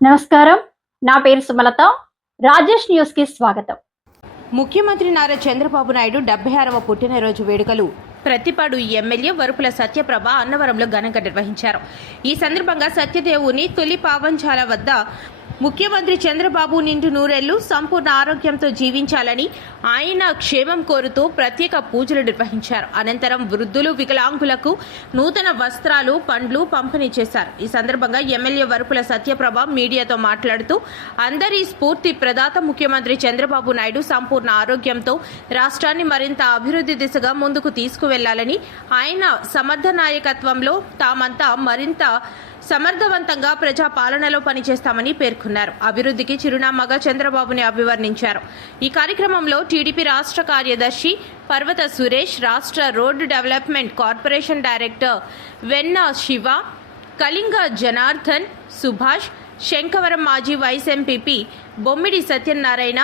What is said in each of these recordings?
నమస్కారం. నా పేరు సుమలత. రాజేష్ న్యూస్ కి స్వాగతం. ముఖ్యమంత్రి నారా చంద్రబాబు నాయుడు 76వ పుట్టినరోజు వేడుకలు ప్రతిపాడు ఎమ్మెల్యే వరుపుల సత్యప్రభ అన్నవరంలో ఘనంగా నిర్వహించారు. ఈ సందర్భంగా సత్యదేవుని తొలి పావంచాల వద్ద ముఖ్యమంత్రి చంద్రబాబు నిండు నూరేళ్లు సంపూర్ణ ఆరోగ్యంతో జీవించాలని ఆయన క్షేమం కోరుతూ ప్రత్యేక పూజలు నిర్వహించారు. అనంతరం వృద్ధులు వికలాంగులకు నూతన వస్త్రాలు పండ్లు పంపిణీ చేశారు. ఈ సందర్భంగా ఎమ్మెల్యే వరుపుల సత్యప్రభ మీడియాతో మాట్లాడుతూ అందరి స్ఫూర్తి ప్రదాత ముఖ్యమంత్రి చంద్రబాబు నాయుడు సంపూర్ణ ఆరోగ్యంతో రాష్ట్రాన్ని మరింత అభివృద్ధి దిశగా ముందుకు తీసుకువెళ్లాలని, ఆయన సమర్థ నాయకత్వంలో తామంతా మరింత సమర్థవంతంగా ప్రజా పాలనలో పనిచేస్తామని పేర్కొన్నారు. అభివృద్ధికి చిరునామాగా చంద్రబాబుని అభివర్ణించారు. ఈ కార్యక్రమంలో టీడీపీ రాష్ట్ర కార్యదర్శి పర్వత సురేష్, రాష్ట్ర రోడ్డు డెవలప్మెంట్ కార్పొరేషన్ డైరెక్టర్ వెన్న శివ, కళింగ జనార్దన్, సుభాష్, శంకవరం మాజీ వైస్ ఎంపీపీ బొమ్మిడి సత్యనారాయణ,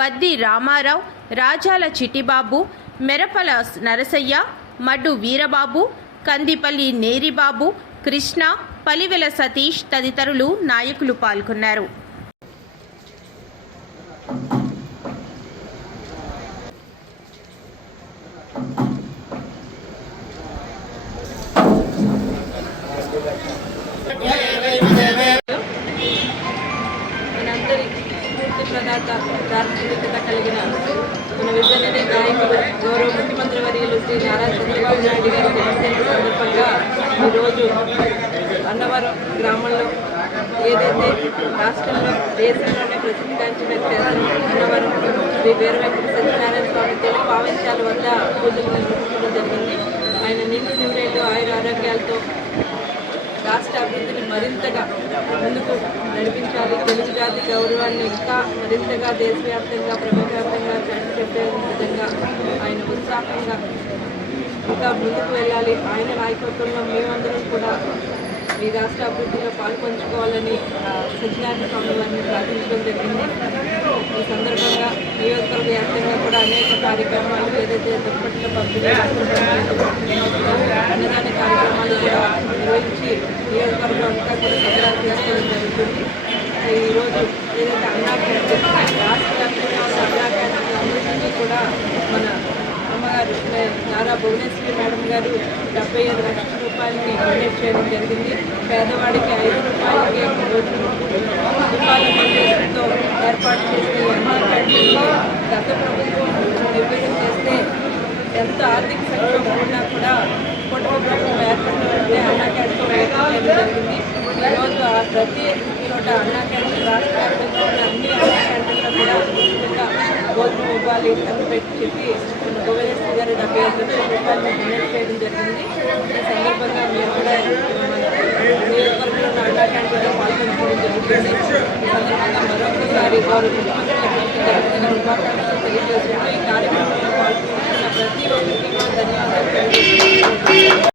బద్ది రామారావు, రాజాల చిట్టిబాబు, మెరపల నరసయ్య, మడ్డు వీరబాబు, కందిపల్లి నేరిబాబు, కృష్ణ, పలివెల సతీష్ తదితరులు నాయకులు పాల్గొన్నారు. మనందరి స్ఫూర్తి ప్రదాత, దార్శనికత కలిగిన మన విజనరీ నాయకులు గౌరవ ముఖ్యమంత్రి వర్యులు శ్రీ నారా చంద్రబాబు నాయుడు గారి జన్మదిన సందర్భంగా ఈరోజు అన్నవరం గ్రామంలో ఏదైతే రాష్ట్రంలో దేశంలోనే ప్రసిద్ధిగాంచిన క్షేత్రం అన్నవరం శ్రీ వీర వెంకట సత్యనారాయణ స్వామి తొలి పావంచాల వద్ద పూజలు నిర్వహించడం జరిగింది. ఆయన నిండు నూరేళ్లు ఆరోగ్యాలతో రాష్ట్ర అభివృద్ధిని మరింతగా ముందుకు నడిపించాలి, తెలుగు జాతి గౌరవాన్ని ఇంకా మరింతగా దేశవ్యాప్తంగా ప్రపంచవ్యాప్తంగా చాటి చెప్పే విధంగా ఆయన ఉత్సాహంగా ఇంకా ముందుకు వెళ్ళాలి. ఆయన నాయకత్వంలో మేమందరం కూడా ఈ రాష్ట్ర అభివృద్ధిలో పాల్పంచుకోవాలని సత్యనారాయణ స్వామి వారిని ప్రార్థించడం జరిగింది. ఈ సందర్భంగా నియోజకవర్గ వ్యాప్తంగా కూడా అనేక కార్యక్రమాలు, ఏదైతే దుప్పట్ల పంపిణీ, అన్నదాన కార్యక్రమాలు కూడా నిర్వహించి నియోజకవర్గం అంతా కూడా సంబరాలు చేసుకోవడం జరుగుతుంది. ఈరోజు ఏదైతే అన్నా క్యాంటీన్ రాష్ట్ర వ్యాప్తంగా ఉన్న అన్నా క్యాంటీన్ అభివృద్ధిని కూడా మన అమ్మగారు నారా భువనేశ్వరి మేడం గారు 75 లక్షల రూపాయలని డొనేట్ చేయడం జరిగింది. పేదవాడికి 5 రూపాయలకి రూపాయల ఫౌండేషన్తో ఏర్పాటు చేసిన అన్నా క్యాంటీన్లో గత ప్రభుత్వం నిర్వహణ చేస్తే ఎంత ఆర్థిక సంక్షోభం ఉన్నా కూడా కుటుంబ ప్రభుత్వం ఏర్పడినట్టే అన్నా క్యాంటీన్ ఏర్పాటు చేయడం జరిగింది. ఈరోజు ప్రతి చోట అన్నా క్యాంటీన్ రాష్ట్ర వ్యాప్తంగా ఉన్న అన్ని అన్నా క్యాంటీన్లో కూడా ఉచితంగా భోజనం ఇవ్వాలి అని చెప్పి భువనేశ్వరి గారు 75 లక్షల రూపాయలను డొనేట్ చేయడం జరిగింది. ఈ సందర్భంగా మేము కూడా నియోజకవర్గంలో అన్నా క్యాంటీన్లో పాల్గొనుకోవడం జరుగుతుంది. ఈ సందర్భంగా మరొకసారి వారు ముఖ్యమంత్రి శుభాకాంక్షలు తెలియజేస్తున్నారు. ఈ